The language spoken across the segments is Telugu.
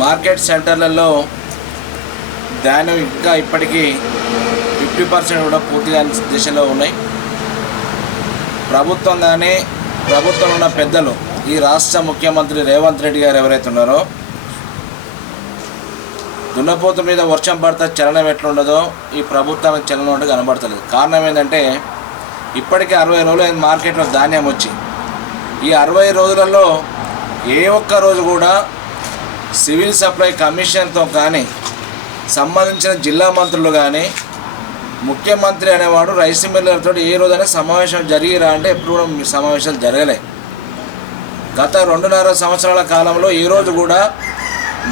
మార్కెట్ సెంటర్లలో ధాన్యం ఇంకా ఇప్పటికీ 50% కూడా పూర్తిగా దిశలో ఉన్నాయి. ప్రభుత్వంలో ఉన్న పెద్దలు, ఈ రాష్ట్ర ముఖ్యమంత్రి రేవంత్ రెడ్డి గారు ఎవరైతే ఉన్నారో, దున్నపోతు మీద వర్షం పడితే చలనం ఎట్లుండదో ఈ ప్రభుత్వానికి చలనం ఉంటే కనబడతలేదు. కారణం ఏంటంటే ఇప్పటికే 60 రోజులు మార్కెట్లో ధాన్యం వచ్చి ఈ 60 రోజులలో ఏ ఒక్క రోజు కూడా సివిల్ సప్లై కమిషన్తో కానీ సంబంధించిన జిల్లా మంత్రులు కానీ ముఖ్యమంత్రి అనేవాడు రైస్ మిల్లర్తో ఏ రోజైనా సమావేశం జరిగిరా అంటే ఎప్పుడు కూడా సమావేశాలు జరగలే. గత 2.5 సంవత్సరాల కాలంలో ఏ రోజు కూడా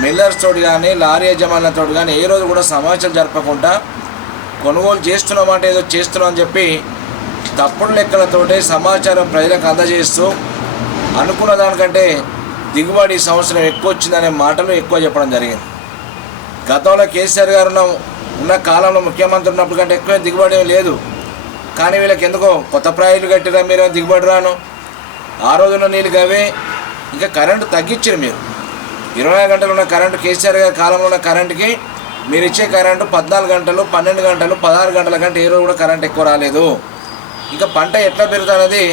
మిల్లర్స్ తోటి కానీ లారీ యజమానులతో కానీ ఏ రోజు కూడా సమావేశాలు జరపకుండా కొనుగోలు చేస్తున్నామంటే ఏదో చేస్తున్నామని చెప్పి తప్పుడు లెక్కలతోటి సమాచారం ప్రజలకు అందజేస్తూ అనుకున్న దానికంటే దిగుబడి ఈ సంవత్సరం ఎక్కువ వచ్చిందనే మాటలు ఎక్కువ చెప్పడం జరిగింది. గతంలో కేసీఆర్ గారు ఉన్న కాలంలో ముఖ్యమంత్రి ఉన్నప్పుడు కంటే ఎక్కువ దిగుబడి లేదు. కానీ వీళ్ళకి ఎందుకో కొత్త ప్రాజెక్టులు కట్టిరా, మీరు దిగుబడి రాను. ఆ రోజున నీళ్ళు గవే. ఇంకా కరెంటు తగ్గించారు మీరు. 24 గంటలు ఉన్న కరెంటు, కేసీఆర్ గారి కాలంలో ఉన్న కరెంటుకి మీరు ఇచ్చే కరెంటు 14 గంటలు, 12 గంటలు, 16 గంటల కంటే ఏ రోజు కూడా కరెంట్ ఎక్కువ రాలేదు. ఇంకా పంట ఎట్లా పెరుగుతున్నది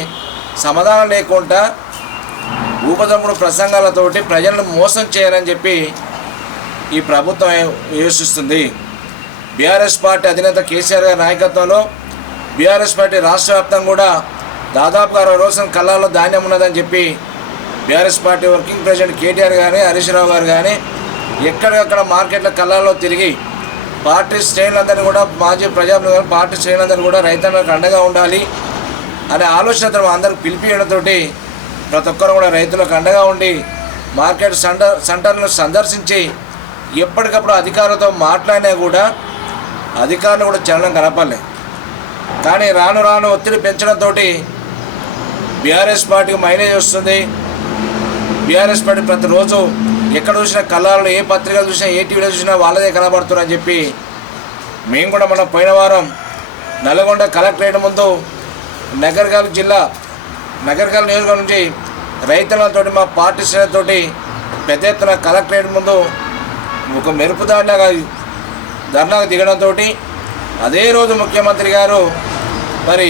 సమాధానం లేకుండా ఊపదమ్ముడు ప్రసంగాలతోటి ప్రజలను మోసం చేయాలని చెప్పి ఈ ప్రభుత్వం యోచిస్తుంది. బీఆర్ఎస్ పార్టీ అధినేత కేసీఆర్ గారి నాయకత్వంలో బీఆర్ఎస్ పార్టీ రాష్ట్ర వ్యాప్తంగా కూడా దాదాపుగా 60 రోజుల కళ్ళాల్లో ధాన్యం ఉన్నదని చెప్పి BRS party working president KTR కానీ హరీష్ రావు గారు కానీ ఎక్కడికక్కడ మార్కెట్ల కళ్ళాల్లో తిరిగి పార్టీ శ్రేణులందరినీ కూడా, మాజీ ప్రజాప్రతినిధులు పార్టీ శ్రేణులందరినీ కూడా రైతులకు అండగా ఉండాలి అనే ఆలోచనతో అందరికి పిలిపియడంతో ప్రతి ఒక్కరు కూడా రైతులకు అండగా ఉండి మార్కెట్ సెంటర్లను సందర్శించి ఎప్పటికప్పుడు అధికారులతో మాట్లాడినా కూడా అధికారులు కూడా చలనం కనపడలే. కానీ రాను రాను ఒత్తిడి పెంచడంతో బీఆర్ఎస్ పార్టీకి మైలేజ్ వస్తుంది. బీఆర్ఎస్ పార్టీ ప్రతిరోజు ఎక్కడ చూసినా కళ్ళాలలో, ఏ పత్రికలు చూసినా, ఏ టీవీలో చూసినా వాళ్ళదే కనబడుతున్నారని చెప్పి మేము కూడా మనం పోయిన వారం నల్గొండ కలెక్టరేట్ ముందు నగర్కల్ నియోజకవర్గం నుంచి రైతులతో మా పార్టీ శ్రేణులతోటి పెద్ద ఎత్తున కలెక్టరేట్ ముందు ఒక మెరుపు ధర్నాకు దిగడంతో అదే రోజు ముఖ్యమంత్రి గారు మరి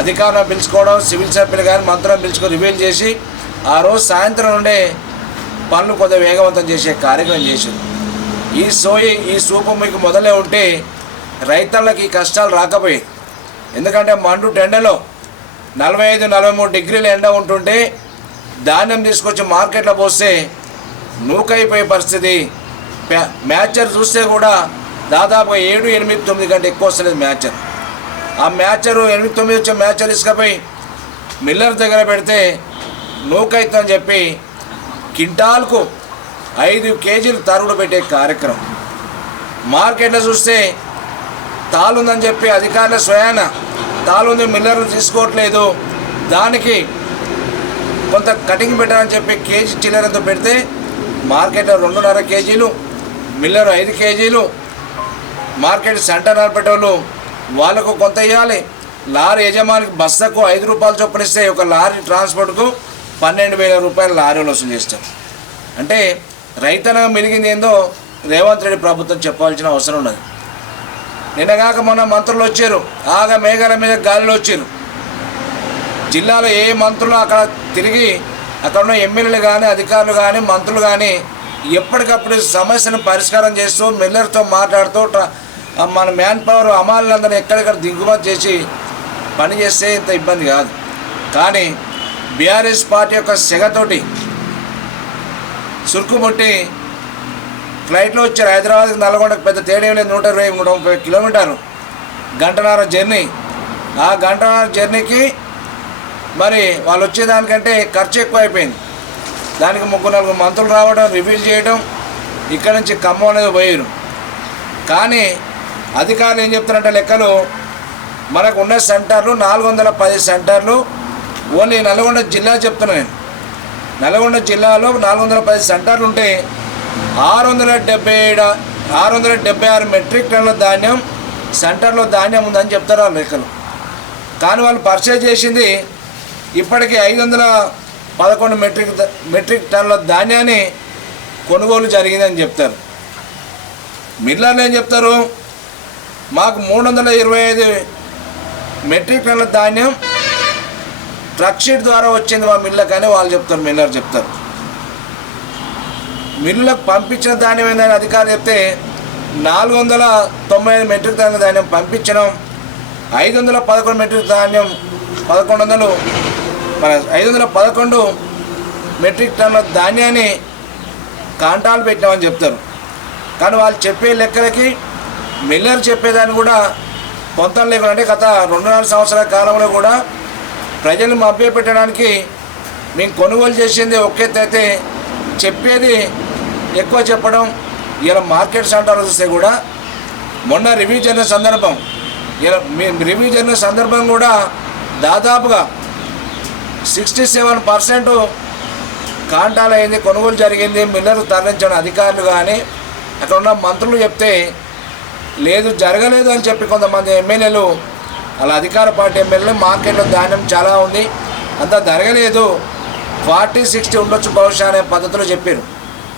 అధికారులను పిలుచుకోవడం, సివిల్ సభ్యులు కానీ మంత్రులను పిలుచుకొని రివీల్ చేసి ఆ రోజు సాయంత్రం నుండే పనులు కొంత వేగవంతం చేసే కార్యక్రమం చేశారు. ఈ సూపు మీకు మొదలే ఉంటే రైతులకి ఈ కష్టాలు రాకపోయాయి. ఎందుకంటే మండు ఎండలో 45-43 డిగ్రీల ఎండ ఉంటుంటే ధాన్యం తీసుకొచ్చి మార్కెట్లో పోస్తే నూకైపోయే పరిస్థితి. మ్యాచర్ చూస్తే కూడా దాదాపుగా 7, 8, 9 గంటలు ఎక్కువ వస్తలేదు మ్యాచర్. ఆ మ్యాచరు 8, 9 వచ్చే మ్యాచర్ తీసుకుపోయి మిల్లర్ దగ్గర పెడితే నూకైతుందని చెప్పి కింటాల్కు 5 కేజీలు తరుగుడు పెట్టే కార్యక్రమం. మార్కెట్లో చూస్తే తాలుందని చెప్పి అధికారుల స్వయాన తాలుంది, మిల్లర్ తీసుకోవట్లేదు, దానికి కొంత కటింగ్ పెట్టాలని చెప్పి కేజీ చిల్లరంతో పెడితే మార్కెట్లో 2.5 కేజీలు, మిల్లర్ 5 కేజీలు. మార్కెట్ సెంటర్ నడిపేటోళ్ళు వాళ్ళకు కొంత ఇవ్వాలి. లారీ యజమానికి బస్సుకు 5 రూపాయలు చొప్పున ఇస్తే ఒక లారీ ట్రాన్స్పోర్ట్కు 12,000 రూపాయలు లారీలు వసూలు చేస్తారు. అంటే రైతనగా మిలిగింది ఏందో రేవంత్ రెడ్డి ప్రభుత్వం చెప్పాల్సిన అవసరం ఉన్నది. నిన్నగాక మొన్న మంత్రులు వచ్చారు, మేఘాల మీద గాలిలో వచ్చారు. జిల్లాలో ఏ మంత్రులు అక్కడ తిరిగి అక్కడ ఉన్న ఎమ్మెల్యేలు కానీ, అధికారులు కానీ, మంత్రులు కానీ ఎప్పటికప్పుడు సమస్యను పరిష్కారం చేస్తూ మిల్లర్తో మాట్లాడుతూ మన మ్యాన్ పవర్ అమాలందరినీ ఎక్కడెక్కడ దిగుమతి చేసి పని చేస్తే ఇంత ఇబ్బంది కాదు. కానీ బీఆర్ఎస్ పార్టీ యొక్క సెగతోటి సురుకుముట్టి ఫ్లైట్లో వచ్చారు. హైదరాబాద్కి నల్గొండకు పెద్ద తేడా లేదు, 120-130 కిలోమీటర్లు, గంటన్నర జర్నీ. ఆ గంటన్నర జర్నీకి మరి వాళ్ళు వచ్చేదానికంటే ఖర్చు ఎక్కువ అయిపోయింది. దానికి 3-4 మంత్రులు రావడం, రివ్యూ చేయడం, ఇక్కడ నుంచి ఖమ్మం అనేది పోయారు. కానీ అధికారులు ఏం చెప్తారంటే లెక్కలు మనకు ఉన్న సెంటర్లు 410 సెంటర్లు ఓన్లీ నల్గొండ జిల్లా చెప్తున్నాను నేను. నల్గొండ జిల్లాలో 410 సెంటర్లు ఉంటే 676 మెట్రిక్ టన్నుల ధాన్యం సెంటర్లో ధాన్యం ఉందని చెప్తారు వాళ్ళు లెక్కలు. కానీ వాళ్ళు పర్చేజ్ చేసింది ఇప్పటికీ 511 మెట్రిక్ టన్నుల ధాన్యాన్ని కొనుగోలు జరిగిందని చెప్తారు. మిల్లర్లు ఏం చెప్తారు, మాకు 325 మెట్రిక్ టన్నుల ధాన్యం ట్రక్ షీట్ ద్వారా వచ్చింది మా మిల్లకు అని వాళ్ళు చెప్తారు. మిల్లర్ చెప్తారు. మిల్లులకు పంపించిన ధాన్యం ఏందని అధికారులు చెప్తే 495 మెట్రిక్ టన్నుల ధాన్యం పంపించడం, 511 మెట్రిక్ ధాన్యం 511 మెట్రిక్ టన్నుల ధాన్యాన్ని కాంటాలు పెట్టామని చెప్తారు. కానీ వాళ్ళు చెప్పే లెక్కలకి మిల్లర్ చెప్పేదాన్ని కూడా పొంతం లేకుండా, అంటే గత 2-4 సంవత్సరాల కాలంలో కూడా ప్రజలు మభ్యపెట్టడానికి మేము కొనుగోలు చేసింది ఒక ఎత్తు అయితే చెప్పేది ఎక్కువ చెప్పడం. ఇలా మార్కెట్ సెంటర్లు చూస్తే కూడా మొన్న రివ్యూ జరిగిన సందర్భం, ఇలా రివ్యూ జరిగిన సందర్భం కూడా దాదాపుగా 67% కాంటాలు అయింది, కొనుగోలు జరిగింది. మిల్లర్ తరలించిన అధికారులు కానీ అక్కడ ఉన్న మంత్రులు చెప్తే లేదు జరగలేదు అని చెప్పి కొంతమంది ఎమ్మెల్యేలు, అలా అధికార పార్టీ ఎమ్మెల్యేలు మార్కెట్లో ధాన్యం చాలా ఉంది అంతా జరగలేదు, 40-60 ఉండొచ్చు బహుశా అనే పద్ధతిలో చెప్పారు.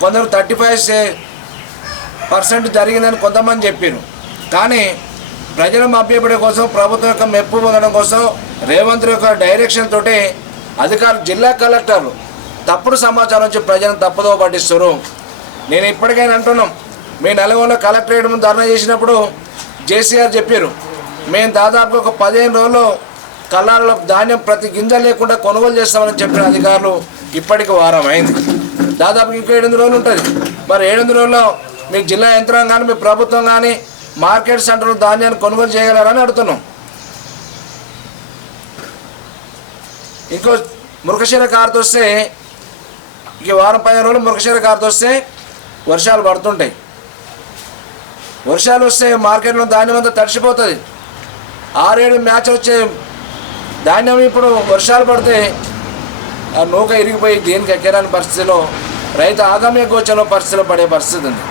కొందరు 35% జరిగిందని కొంతమంది చెప్పారు. కానీ ప్రజల మభ్యపడే కోసం, ప్రభుత్వం యొక్క మెప్పు పొందడం కోసం రేవంత్ యొక్క డైరెక్షన్ తోటి అధికారులు, జిల్లా కలెక్టర్లు తప్పుడు సమాచారం వచ్చి ప్రజలను తప్పుదో పట్టిస్తారు. నేను ఇప్పటికైనా అంటున్నాం, మీ నల్గొండ కలెక్టరేట్ ముందు ధర్నా చేసినప్పుడు జేసీఆర్ చెప్పారు, మేము దాదాపు ఒక 15 రోజుల్లో కల్లాలలో ధాన్యం ప్రతి గింజ లేకుండా కొనుగోలు చేస్తామని చెప్పిన అధికారులు ఇప్పటికి వారం అయింది. దాదాపు ఇంకో 700 రోజులు ఉంటుంది. మరి 700 రోజుల్లో మీ జిల్లా యంత్రాంగం కానీ మీ ప్రభుత్వం కానీ మార్కెట్ సెంటర్లో ధాన్యాన్ని కొనుగోలు చేయగలరని అడుగుతున్నాం. ఇంకో మృగశిర కార్తె వస్తే, ఇంక వారం 15 రోజులు మృగశిర కార్తె వస్తే వర్షాలు పడుతుంటాయి. వర్షాలు వస్తే మార్కెట్లో ధాన్యం అంతా తడిసిపోతుంది. 6-7 మ్యాచ్లు వచ్చే ధాన్యం ఇప్పుడు వర్షాలు పడితే ఆ నూక ఇరిగిపోయి దేనికి ఎక్కరాని పరిస్థితిలో రైతు ఆగమ్య గోచరంలో పరిస్థితిలో పడే పరిస్థితి ఉంది.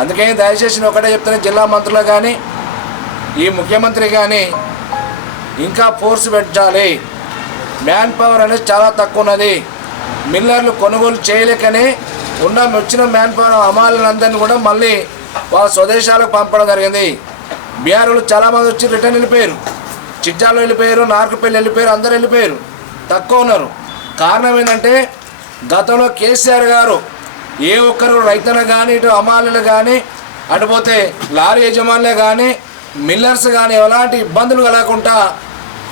అందుకే దయచేసి ఒకటే చెప్తాను, జిల్లా మంత్రులు కానీ ఈ ముఖ్యమంత్రి కానీ ఇంకా ఫోర్స్ పెట్టాలి. మ్యాన్ పవర్ అనేది చాలా తక్కువ ఉన్నది. మిల్లర్లు కొనుగోలు చేయలేకనే వచ్చిన మ్యాన్ పవర్ అమాలందరినీ కూడా మళ్ళీ వాళ్ళ స్వదేశాలకు పంపడం జరిగింది. బీహార్లో చాలామంది వచ్చి రిటర్న్ వెళ్ళిపోయారు, చిట్టాలో వెళ్ళిపోయారు, నార్కపల్లి వెళ్ళిపోయారు, అందరూ వెళ్ళిపోయారు, తక్కువ ఉన్నారు. కారణం ఏంటంటే గతంలో కేసీఆర్ గారు ఏ ఒక్కరు రైతులు కానీ, ఇటు అమాలీలు కానీ, అటుపోతే లారీ యజమానులే కానీ, మిల్లర్స్ కానీ ఎలాంటి ఇబ్బందులు కలగకుండా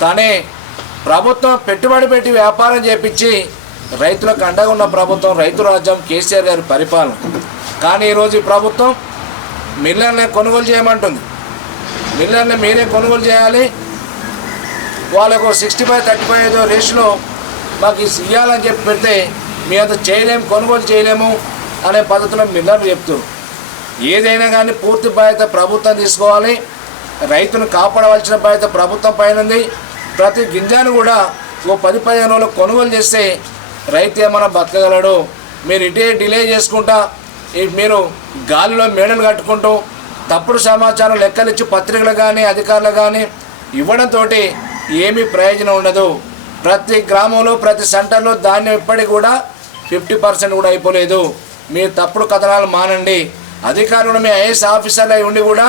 తనే ప్రభుత్వం పెట్టుబడి పెట్టి వ్యాపారం చేపించి రైతులకు అండగా ఉన్న ప్రభుత్వం, రైతు రాజ్యం కేసీఆర్ గారి పరిపాలన. కానీ ఈరోజు ఈ ప్రభుత్వం మిల్లర్ని కొనుగోలు చేయమంటుంది. మిల్లర్ని మీరే కొనుగోలు చేయాలి, వాళ్ళకు 65-35 రేషియోలో మాకు ఇవ్వాలని చెప్పి పెడితే మీ అంత చేయలేము, కొనుగోలు చేయలేము అనే పద్ధతిలో మిల్లర్లు చెప్తారు. ఏదైనా కానీ పూర్తి బాధ్యత ప్రభుత్వం తీసుకోవాలి. రైతును కాపాడవలసిన బాధ్యత ప్రభుత్వం పైన ఉంది. ప్రతి గింజను కూడా ఓ 10-15 రోజులు కొనుగోలు చేస్తే రైతు ఏమైనా బతకగలడు. మీరు ఇటే డిలే చేసుకుంటా, మీరు గాలిలో మేడలు కట్టుకుంటూ తప్పుడు సమాచారం లెక్కలిచ్చి పత్రికలు కానీ అధికారులు కానీ ఇవ్వడంతో ఏమీ ప్రయోజనం ఉండదు. ప్రతి గ్రామంలో ప్రతి సెంటర్లో ధాన్యం ఇప్పటికి కూడా 50% కూడా అయిపోలేదు. మీరు తప్పుడు కథనాలు మానండి. అధికారులు మీ ఐఏఎస్ ఆఫీసర్లు అయి ఉండి కూడా